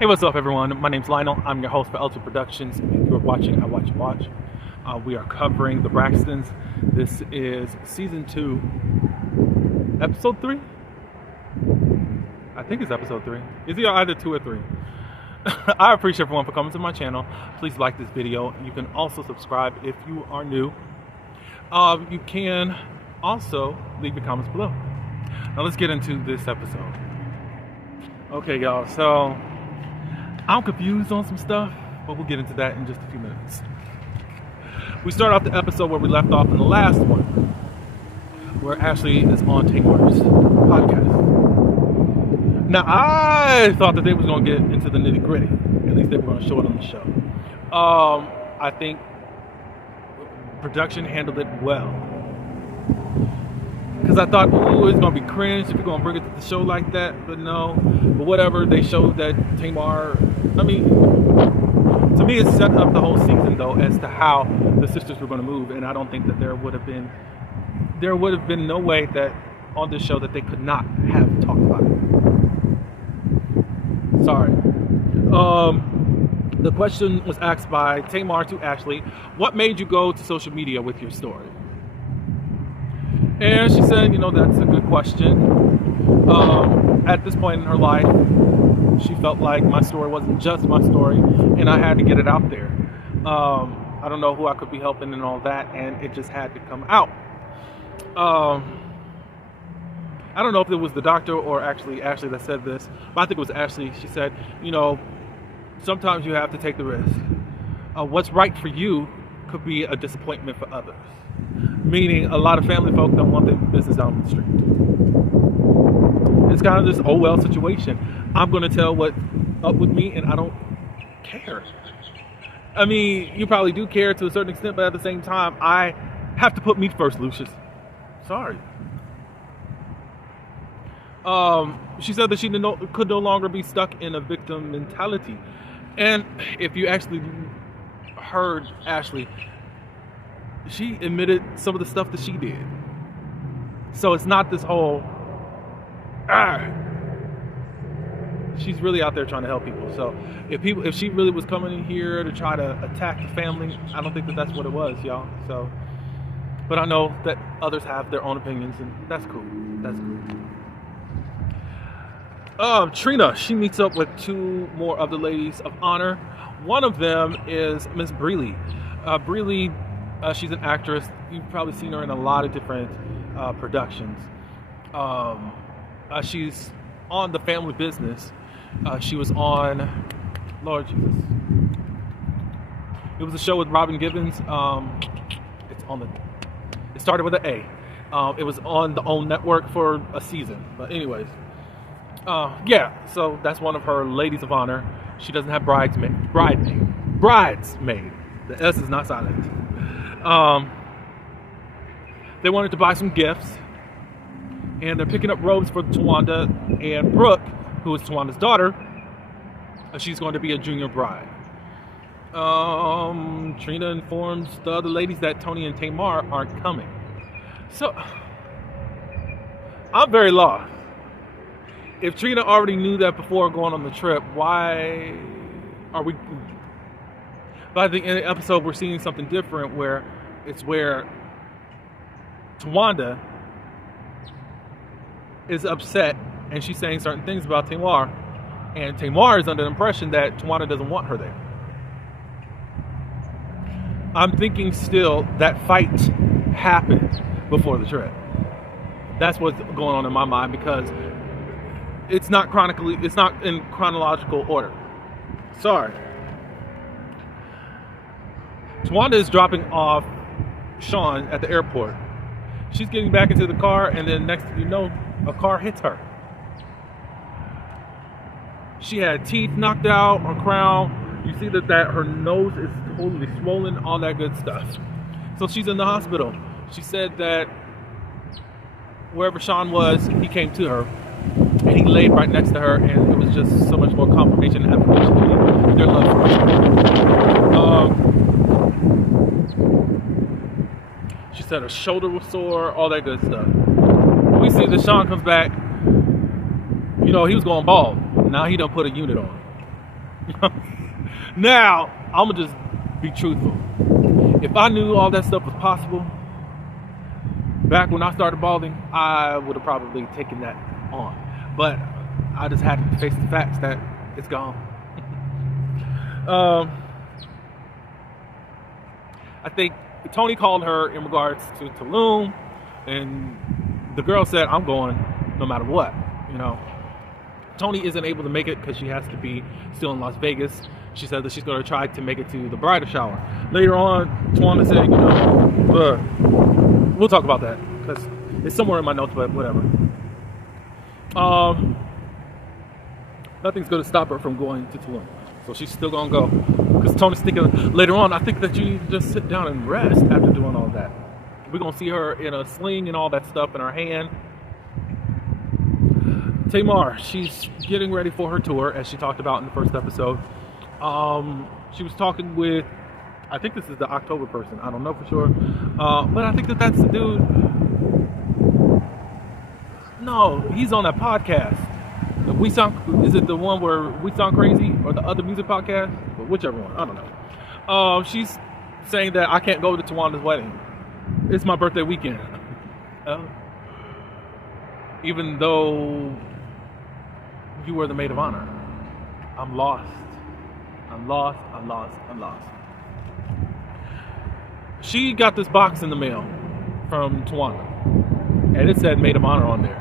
Hey, what's up, everyone? My name's Lionel. I'm your host for L2 Productions. If you're watching, I Watch You Watch. We are covering the Braxtons. This is season 2, episode 3. I think it's episode 3. It's either 2 or 3. I appreciate everyone for coming to my channel. Please like this video. You can also subscribe if you are new. You can also leave your comments below. Now let's get into this episode. Okay, y'all. So I'm confused on some stuff, but we'll get into that in just a few minutes. We start off the episode where we left off in the last one, where Ashley is on Tamar's podcast. Now, I thought that they was going to get into the nitty gritty. At least they were going to show it on the show. I think production handled it well. Because I thought, ooh, it's going to be cringe if you're going to bring it to the show like that. But no. But whatever, they showed that Tamar, I mean, to me, it set up the whole season, though, as to how the sisters were going to move. And I don't think that there would have been no way that on this show that they could not have talked about it. Sorry. The question was asked by Tamar to Ashley, what made you go to social media with your story? And she said, that's a good question. At this point in her life, she felt like my story wasn't just my story, and I had to get it out there. I don't know who I could be helping and all that, and it just had to come out. I don't know if it was the doctor or actually Ashley that said this, but I think it was Ashley. She said, sometimes you have to take the risk. What's right for you could be a disappointment for others. Meaning a lot of family folk don't want their business out on the street. It's kind of this oh well situation. I'm going to tell what's up with me and I don't care. I mean, you probably do care to a certain extent, but at the same time, I have to put me first, Lucius. Sorry. She said that she could no longer be stuck in a victim mentality. And if you actually heard Ashley, she admitted some of the stuff that she did. So it's not this whole, she's really out there trying to help people. So if she really was coming in here to try to attack the family, I don't think that that's what it was, y'all. So, but I know that others have their own opinions, and that's cool. That's cool. Trina, she meets up with 2 more of the ladies of honor. One of them is Miss Breely. Breely, she's an actress. You've probably seen her in a lot of different productions. She's on The Family Business. She was on, Lord Jesus. It was a show with Robin Gibbons. It started with an A. It was on the OWN network for a season. But anyways, so that's one of her ladies of honor. She doesn't have bridesmaid. The S is not silent. They wanted to buy some gifts, and they're picking up robes for Tawanda and Brooke, who is Tawanda's daughter. She's going to be a junior bride. Trina informs the other ladies that Tony and Tamar aren't coming. So I'm very lost. If Trina already knew that before going on the trip, why are we? But I think in the episode we're seeing something different where Tawanda is upset and she's saying certain things about Tamar, and Tamar is under the impression that Tawanda doesn't want her there. I'm thinking still that fight happened before the trip. That's what's going on in my mind, because it's not in chronological order. Sorry. Tawanda is dropping off Sean at the airport. She's getting back into the car, and then next thing you know, a car hits her. She had teeth knocked out, her crown. You see that her nose is totally swollen, all that good stuff. So she's in the hospital. She said that wherever Sean was, he came to her, and he laid right next to her, and it was just so much more confirmation and affirmation of their love for each other. She said her shoulder was sore, all that good stuff. We see that Sean comes back. He was going bald. Now he done put a unit on. Now, I'm gonna just be truthful. If I knew all that stuff was possible back when I started balding, I would have probably taken that on. But I just had to face the facts that it's gone. I think Tony called her in regards to Tulum, and the girl said, I'm going no matter what. Tony isn't able to make it because she has to be still in Las Vegas. She said that she's going to try to make it to the bridal shower. Later on, Tawana said, we'll talk about that because it's somewhere in my notes, but whatever. Nothing's going to stop her from going to Tulum. So she's still going to go. Because Tony's thinking later on, I think that you need to just sit down and rest after doing all that. We're going to see her in a sling and all that stuff in her hand. Tamar, she's getting ready for her tour, as she talked about in the first episode. She was talking with, I think this is the October person. I don't know for sure. But I think that's the dude. No, he's on that podcast. Is it the one where We Sound Crazy or the other music podcast? But whichever one, I don't know. She's saying that I can't go to Tawana's wedding. It's my birthday weekend. Even though you were the maid of honor. I'm lost. She got this box in the mail from Tawana, and it said maid of honor on there.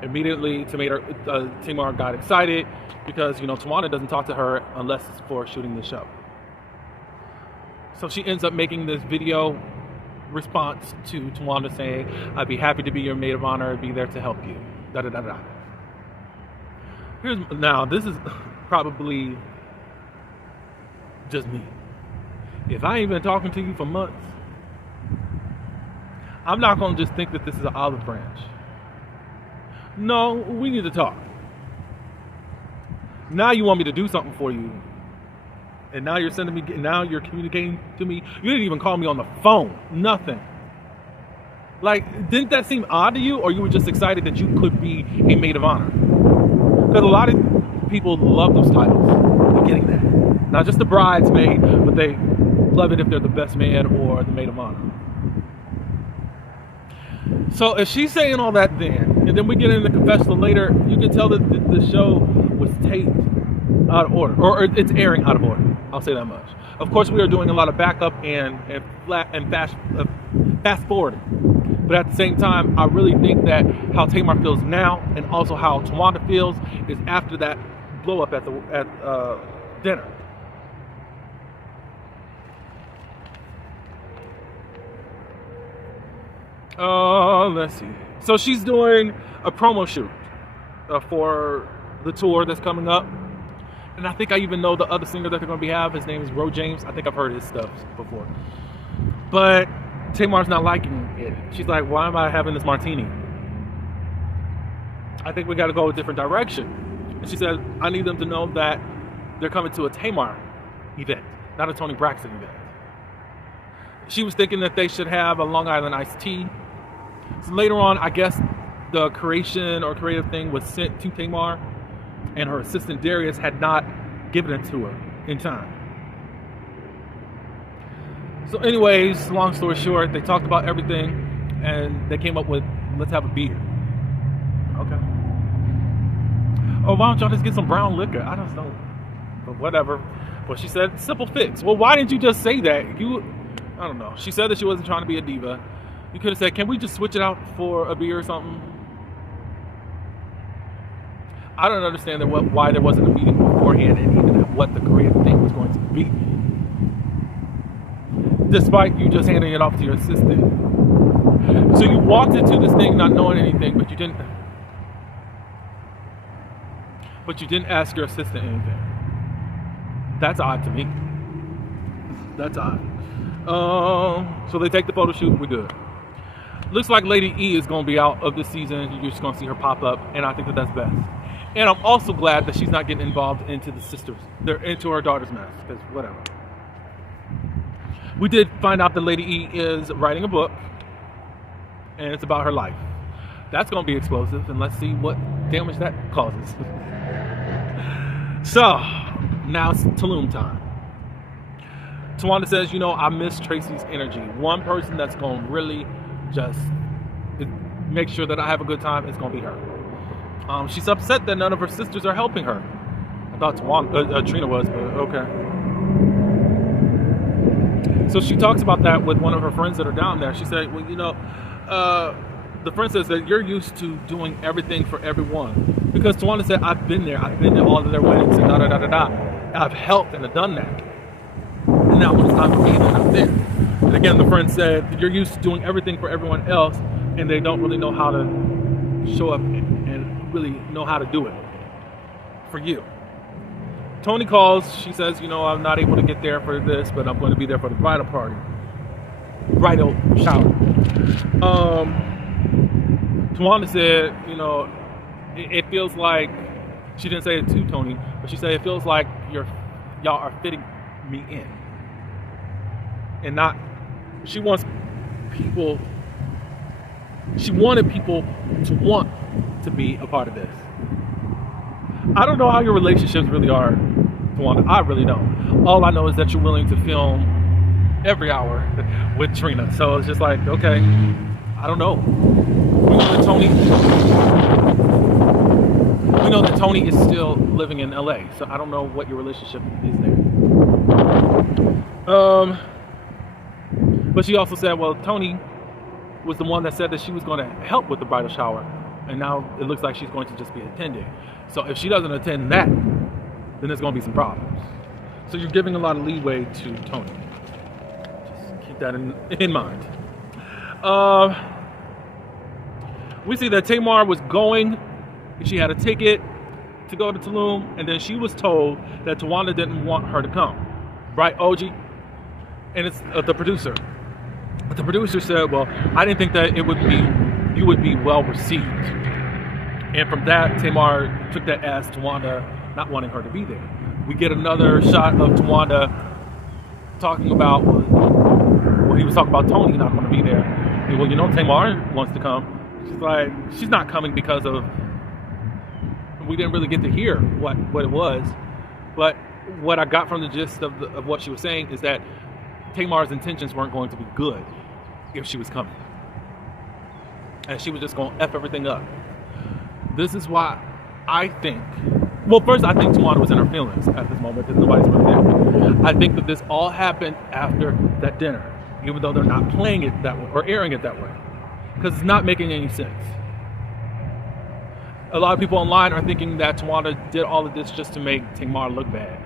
Immediately, Tamar got excited because, Tawana doesn't talk to her unless it's for shooting the show. So she ends up making this video response to Tawana saying, I'd be happy to be your maid of honor, be there to help you. Da-da-da-da. Now, this is probably just me. If I ain't been talking to you for months, I'm not going to just think that this is an olive branch. No, we need to talk. Now you want me to do something for you. And now you're communicating to me. You didn't even call me on the phone. Nothing. Like, didn't that seem odd to you? Or you were just excited that you could be a maid of honor? Because a lot of people love those titles. You're getting that. Not just the bridesmaid, but they love it if they're the best man or the maid of honor. So if she's saying all that then, and then we get in the confessional later, you can tell that the show was taped out of order, or it's airing out of order. I'll say that much. Of course, we are doing a lot of backup and fast forwarding. But at the same time, I really think that how Tamar feels now, and also how Tawana feels, is after that blow up at dinner. Let's see. So she's doing a promo shoot for the tour that's coming up. And I think I even know the other singer that they're going to have. His name is Ro James. I think I've heard his stuff before. But Tamar's not liking it. She's like, why am I having this martini? I think we got to go a different direction. And she said, I need them to know that they're coming to a Tamar event, not a Tony Braxton event. She was thinking that they should have a Long Island iced tea. So later on, I guess the creation or creative thing was sent to Tamar, and her assistant Darius had not given it to her in time. So anyways, long story short, they talked about everything, and they came up with, let's have a beer. Okay. Oh, why don't y'all just get some brown liquor? I don't know. But whatever. But she said, simple fix. Well, why didn't you just say that? I don't know. She said that she wasn't trying to be a diva. You could have said, can we just switch it out for a beer or something? I don't understand why there wasn't a meeting beforehand and even what the creative thing was going to be. Despite you just handing it off to your assistant. So you walked into this thing not knowing anything, but you didn't ask your assistant anything. That's odd to me. That's odd. So they take the photo shoot, we're good. Looks like Lady E is going to be out of this season. You're just going to see her pop up, and I think that that's best. And I'm also glad that she's not getting involved into into her daughter's mess, because whatever. We did find out that Lady E is writing a book, and it's about her life. That's going to be explosive, and let's see what damage that causes. So, Now it's Tulum time. Tawanda says, I miss Tracy's energy. One person that's going to really just make sure that I have a good time is going to be her. She's upset that none of her sisters are helping her. I thought Trina was, but okay. So she talks about that with one of her friends that are down there. She said, well, the friend says that you're used to doing everything for everyone. Because Tawanda said, I've been there. I've been to all of their weddings and da-da-da-da-da. I've helped and I've done that. And now when it's time for me, they're not there. And again, the friend said, you're used to doing everything for everyone else, and they don't really know how to show up and really know how to do it for you. Tony calls. She says, I'm not able to get there for this, but I'm going to be there for the bridal party. Bridal shower. Tawanda said, it feels like, she didn't say it to Tony, but she said it feels like y'all are fitting me in. And not, she wanted people to want to be a part of this. I don't know how your relationships really are, Tawanda. I really don't. All I know is that you're willing to film every hour with Trina. So it's just like, okay, I don't know. We know that Tony is still living in LA, so I don't know what your relationship is there. But she also said, well, Tony was the one that said that she was going to help with the bridal shower, and now it looks like she's going to just be attending. So if she doesn't attend that, then there's going to be some problems. So you're giving a lot of leeway to Tony. Just keep that in mind. We see that Tamar was going. She had a ticket to go to Tulum, and then she was told that Tawanda didn't want her to come. Right, OG? And it's the producer. But the producer said, well, I didn't think that you would be well received. And from that, Tamar took that as Tawanda not wanting her to be there. We get another shot of Tawanda talking about, well, he was talking about Tony not going to be there. And, well, Tamar wants to come. She's like, she's not coming because of, we didn't really get to hear what it was. But what I got from the gist of what she was saying is that Tamar's intentions weren't going to be good if she was coming. And she was just going to F everything up. This is why I think, well, first I think Tawanda was in her feelings at this moment because nobody's really there. I think that this all happened after that dinner, even though they're not playing it that way or airing it that way, because it's not making any sense. A lot of people online are thinking that Tawanda did all of this just to make Tamar look bad.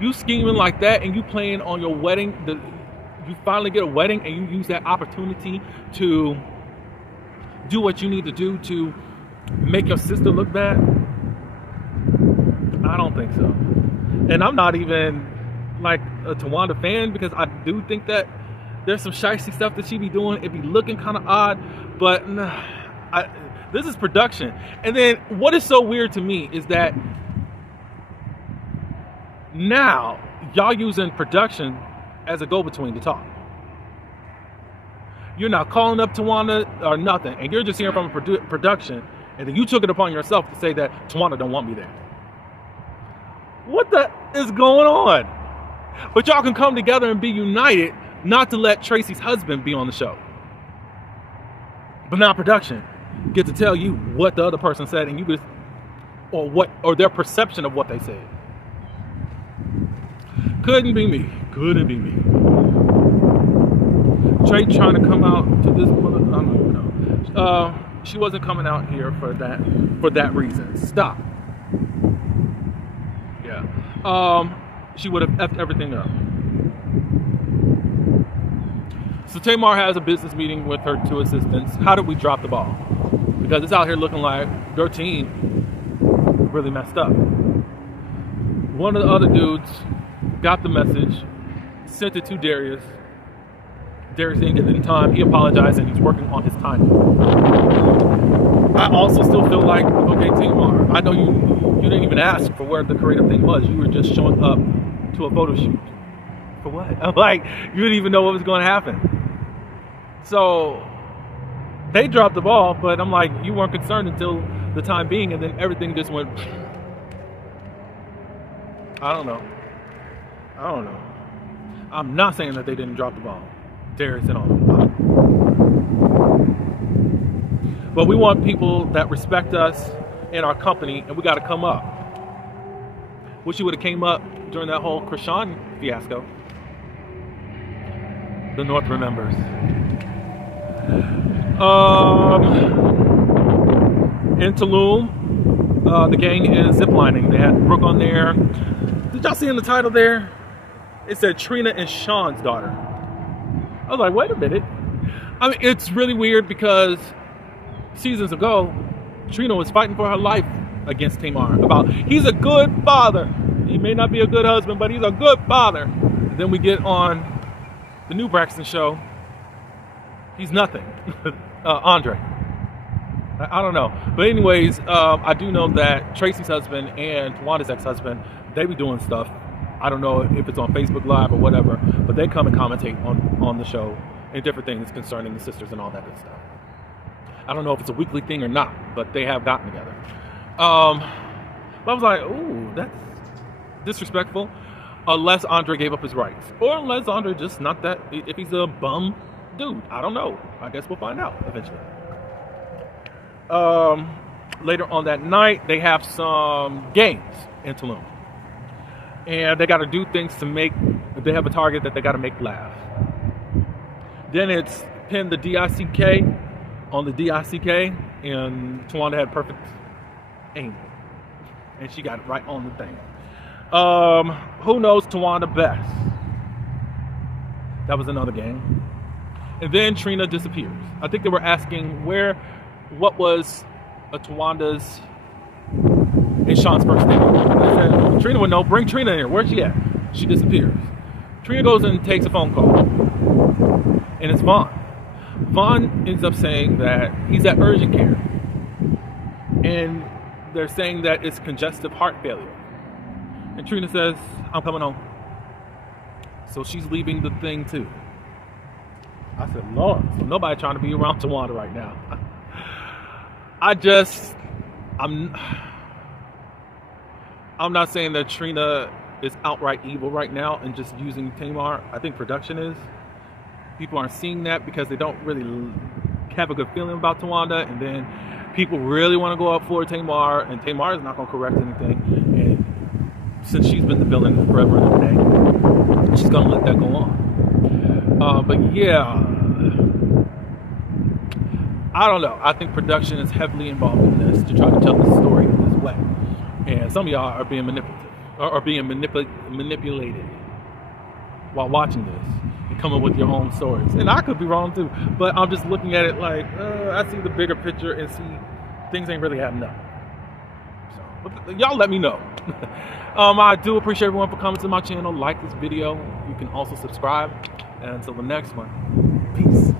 You scheming like that and you playing on your wedding, you finally get a wedding and you use that opportunity to do what you need to do to make your sister look bad? I don't think so. And I'm not even like a Tawanda fan because I do think that there's some shicey stuff that she be doing. It be looking kind of odd, but this is production. And then what is so weird to me is that now y'all using production as a go-between to talk. You're not calling up Tawanda or nothing, and you're just hearing from a production, and then you took it upon yourself to say that Tawanda don't want me there. What the is going on? But y'all can come together and be united not to let Tracy's husband be on the show. But now production get to tell you what the other person said, and you just or their perception of what they said. Couldn't be me. Couldn't be me. Trey trying to come out to this. I don't even know. She wasn't coming out here for that reason. Stop. Yeah. She would have effed everything up. So Tamar has a business meeting with her two assistants. How did we drop the ball? Because it's out here looking like their team really messed up. One of the other dudes got the message, sent it to Darius. Darius didn't get it in time. He apologized and he's working on his timing. I also still feel like, okay, Tamar, I know you didn't even ask for where the creative thing was. You were just showing up to a photo shoot. For what? I'm like, you didn't even know what was going to happen. So they dropped the ball, but I'm like, you weren't concerned until the time being, and then everything just went. I don't know. I don't know. I'm not saying that they didn't drop the bomb. Darius and all them. But we want people that respect us and our company, and we got to come up. Wish you would have came up during that whole Krishan fiasco. The North remembers. In Tulum, the gang is ziplining. They had Brooke on there. Did y'all see in the title there? It said Trina and Sean's daughter. I was like, wait a minute. I mean, it's really weird because seasons ago, Trina was fighting for her life against Tamar about he's a good father. He may not be a good husband, but he's a good father. And then we get on the new Braxton show. He's nothing. Andre. I don't know. But anyways, I do know that Tracy's husband and Tawanda's ex-husband, they be doing stuff. I don't know if it's on Facebook Live or whatever, but they come and commentate on the show and different things concerning the sisters and all that good stuff. I don't know if it's a weekly thing or not, but they have gotten together. But I was like, ooh, that's disrespectful. Unless Andre gave up his rights. Or unless Andre just not that, if he's a bum dude. I don't know. I guess we'll find out eventually. Later on that night, they have some games in Tulum. And they got to do things to make, they have a target that they got to make laugh. Then it's pin the DICK on the DICK, and Tawanda had perfect aim. And she got it right on the thing. Who knows Tawanda best? That was another game. And then Trina disappears. I think they were asking what was Tawanda's and Sean's first date. I said, Trina would know, bring Trina in here. Where's she at? She disappears. Trina goes and takes a phone call. And it's Vaughn. Vaughn ends up saying that he's at urgent care. And they're saying that it's congestive heart failure. And Trina says, I'm coming home. So she's leaving the thing too. I said, Lord, so nobody trying to be around Tawanda right now. I'm not saying that Trina is outright evil right now and just using Tamar. I think production is. People aren't seeing that because they don't really have a good feeling about Tawanda, and then people really want to go up for Tamar, and Tamar is not going to correct anything. And since she's been the villain forever and a day, she's going to let that go on. But yeah, I don't know. I think production is heavily involved in this to try to tell the story in this way. And some of y'all are being manipulative, or being manipulated while watching this and coming with your own stories. And I could be wrong too, but I'm just looking at it like, I see the bigger picture and see things ain't really adding up. So, y'all let me know. I do appreciate everyone for coming to my channel. Like this video. You can also subscribe. And until the next one, peace.